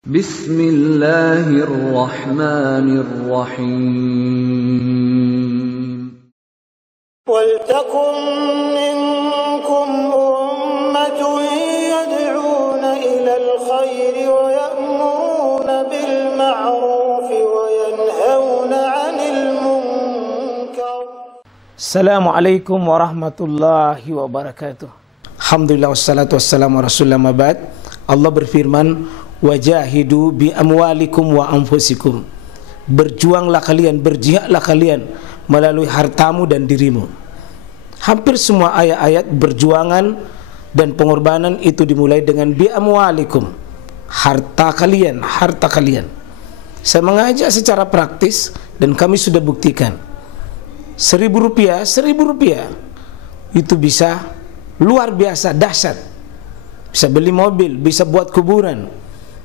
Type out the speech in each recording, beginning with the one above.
Bismillahirrahmanirrahim. Waltakum minkum ummatun yad'una ilal khairi wa ya'muruna bil ma'rufi wa yanhauna 'anil munkar. Assalamualaikum warahmatullahi wabarakatuh. Alhamdulillah wassalatu wassalamu ala rasulillah ma ba'd. Allah berfirman, wajahidu bi amwalikum wa anfusikum. Berjuanglah kalian, berjihadlah kalian melalui hartamu dan dirimu. Hampir semua ayat-ayat berjuangan dan pengorbanan itu dimulai dengan bi amwalikum, harta kalian, harta kalian. Saya mengajak secara praktis dan kami sudah buktikan. Rp1.000 itu bisa luar biasa dahsyat. Bisa beli mobil, bisa buat kuburan,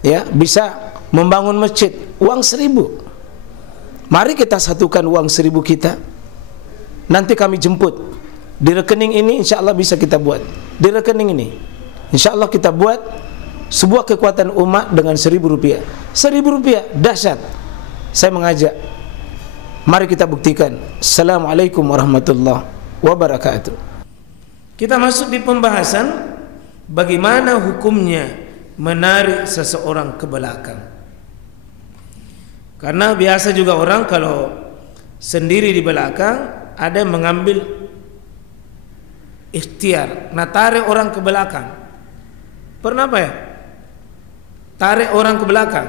ya, bisa membangun masjid. Uang 1.000. Mari kita satukan uang 1.000 kita. Nanti kami jemput di rekening ini, insya Allah bisa kita buat. Di rekening ini, insya Allah kita buat sebuah kekuatan umat dengan Rp1.000. Rp1.000 dahsyat. Saya mengajak, mari kita buktikan. Assalamualaikum warahmatullahi wabarakatuh. Kita masuk di pembahasan bagaimana hukumnya menarik seseorang ke belakang. Karena biasa juga orang kalau sendiri di belakang ada yang mengambil ikhtiar, nah tarik orang ke belakang. Pernah apa ya? Tarik orang ke belakang.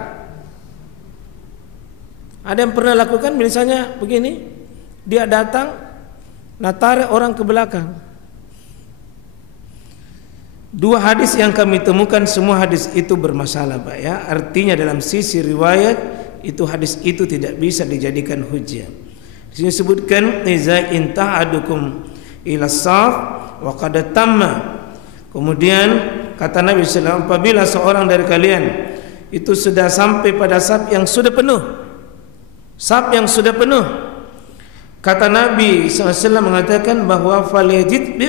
Ada yang pernah lakukan misalnya begini, dia datang, nah tarik orang ke belakang. Dua hadis yang kami temukan, semua hadis itu bermasalah, Pak, ya. Artinya dalam sisi riwayat itu hadis itu tidak bisa dijadikan hujjah. Di sini disebutkan iza inta'adukum ila saf wa qad tamma. Kemudian kata Nabi sallallahu alaihi wasallam, apabila seorang dari kalian itu sudah sampai pada saf yang sudah penuh. Saf yang sudah penuh. Kata Nabi sallallahu alaihi wasallam mengatakan bahwa falyajid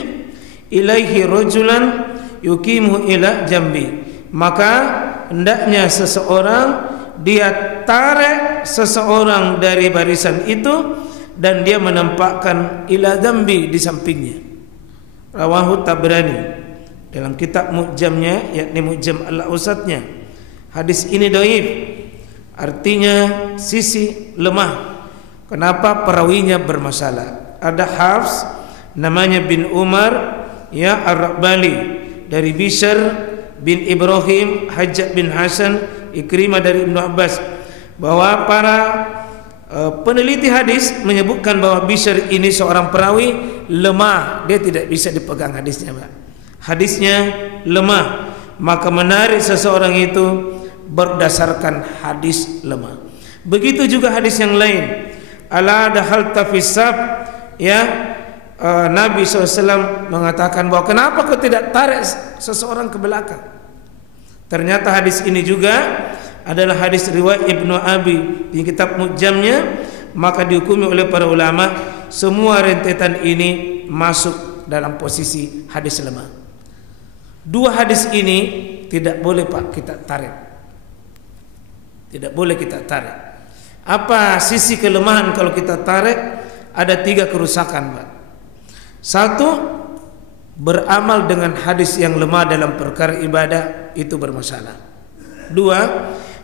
ilaihi rajulan yukimu ila jambi, maka hendaknya seseorang dia tarik seseorang dari barisan itu dan dia menempatkan ila jambi di sampingnya. Rawahu Tabrani dalam kitab Mu'jamnya, yakni Mu'jam al-Awsatnya. Hadis ini dhaif, artinya sisi lemah. Kenapa? Perawinya bermasalah. Ada Hafs namanya bin Umar, ya, Ar-Rabali, dari Bishr bin Ibrahim, Hajjaj bin Hasan, Ikrimah dari Ibnu Abbas, bahwa para peneliti hadis menyebutkan bahwa Bishr ini seorang perawi lemah, dia tidak bisa dipegang hadisnya, Pak. Hadisnya lemah, maka menarik seseorang itu berdasarkan hadis lemah. Begitu juga hadis yang lain, ala dahal tafisab, ya. Nabi SAW mengatakan bahwa kenapa kau tidak tarik seseorang ke belakang. Ternyata hadis ini juga adalah hadis riwayat Ibnu Abi di kitab Mu'jamnya. Maka dihukumi oleh para ulama semua rentetan ini masuk dalam posisi hadis lemah. Dua hadis ini tidak boleh, Pak, kita tarik. Tidak boleh kita tarik. Apa sisi kelemahan kalau kita tarik? Ada 3 kerusakan, Pak. Satu, beramal dengan hadis yang lemah dalam perkara ibadah itu bermasalah. Dua,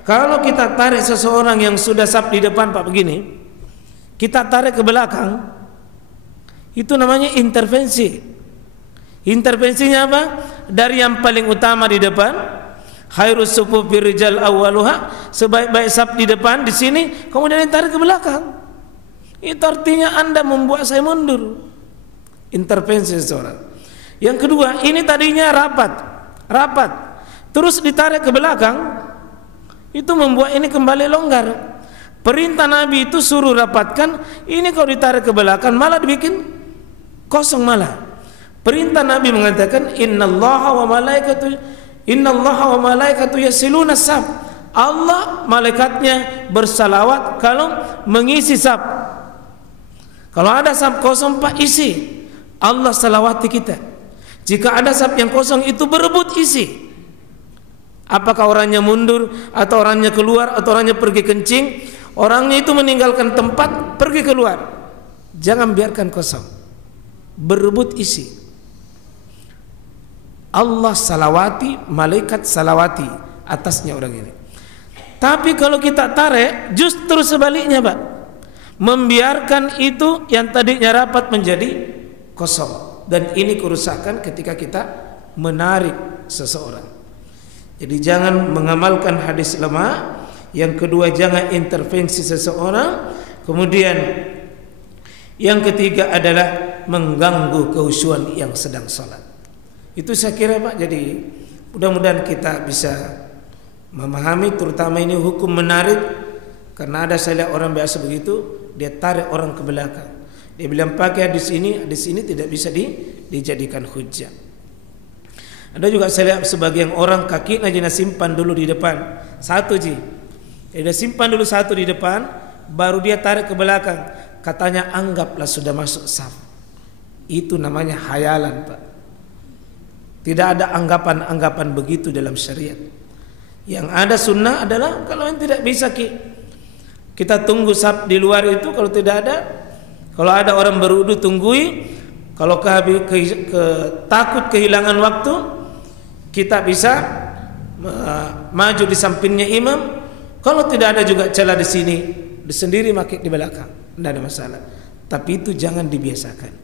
kalau kita tarik seseorang yang sudah saf di depan, Pak, begini, kita tarik ke belakang, itu namanya intervensi. Intervensinya apa? Dari yang paling utama di depan, khairus sufufi rijal awwaluha, sebaik-baik saf di depan di sini, kemudian ditarik ke belakang. Itu artinya Anda membuat saya mundur. Intervensi seseorang. Yang kedua, ini tadinya rapat, terus ditarik ke belakang, itu membuat ini kembali longgar. Perintah Nabi itu suruh rapatkan, ini kalau ditarik ke belakang malah dibikin kosong malah. Perintah Nabi mengatakan innallaha wa malaikatu yasiluna saf. Allah malaikatnya bersalawat kalau mengisi saf. Kalau ada saf kosong, Pak, isi. Allah salawati kita. Jika ada saf yang kosong itu berebut isi. Apakah orangnya mundur atau orangnya keluar atau orangnya pergi kencing, orangnya itu meninggalkan tempat pergi keluar. Jangan biarkan kosong, berebut isi. Allah salawati, malaikat salawati atasnya orang ini. Tapi kalau kita tarik, justru sebaliknya Pak, membiarkan itu yang tadinya rapat menjadi kosong. Dan ini kerusakan ketika kita menarik seseorang. Jadi jangan mengamalkan hadis lemah. Yang kedua, jangan intervensi seseorang. Kemudian yang ketiga adalah mengganggu kehusuan yang sedang sholat. Itu saya kira Pak. Jadi mudah-mudahan kita bisa memahami, terutama ini hukum menarik. Karena ada saya lihat orang biasa begitu, dia tarik orang ke belakang. Dia bilang pakai hadis ini tidak bisa dijadikan hujjah. Ada juga saya lihat sebagian orang kaki aja simpan dulu di depan satu ji. Dia simpan dulu satu di depan, baru dia tarik ke belakang. Katanya anggaplah sudah masuk saf. Itu namanya hayalan Pak. Tidak ada anggapan-anggapan begitu dalam syariat. Yang ada sunnah adalah kalau yang tidak bisa kita tunggu saf di luar itu. Kalau tidak ada, kalau ada orang berwudu tunggui. Kalau takut kehilangan waktu, kita bisa maju di sampingnya imam. Kalau tidak ada juga celah di sini, sendiri makin di belakang, tidak ada masalah. Tapi itu jangan dibiasakan.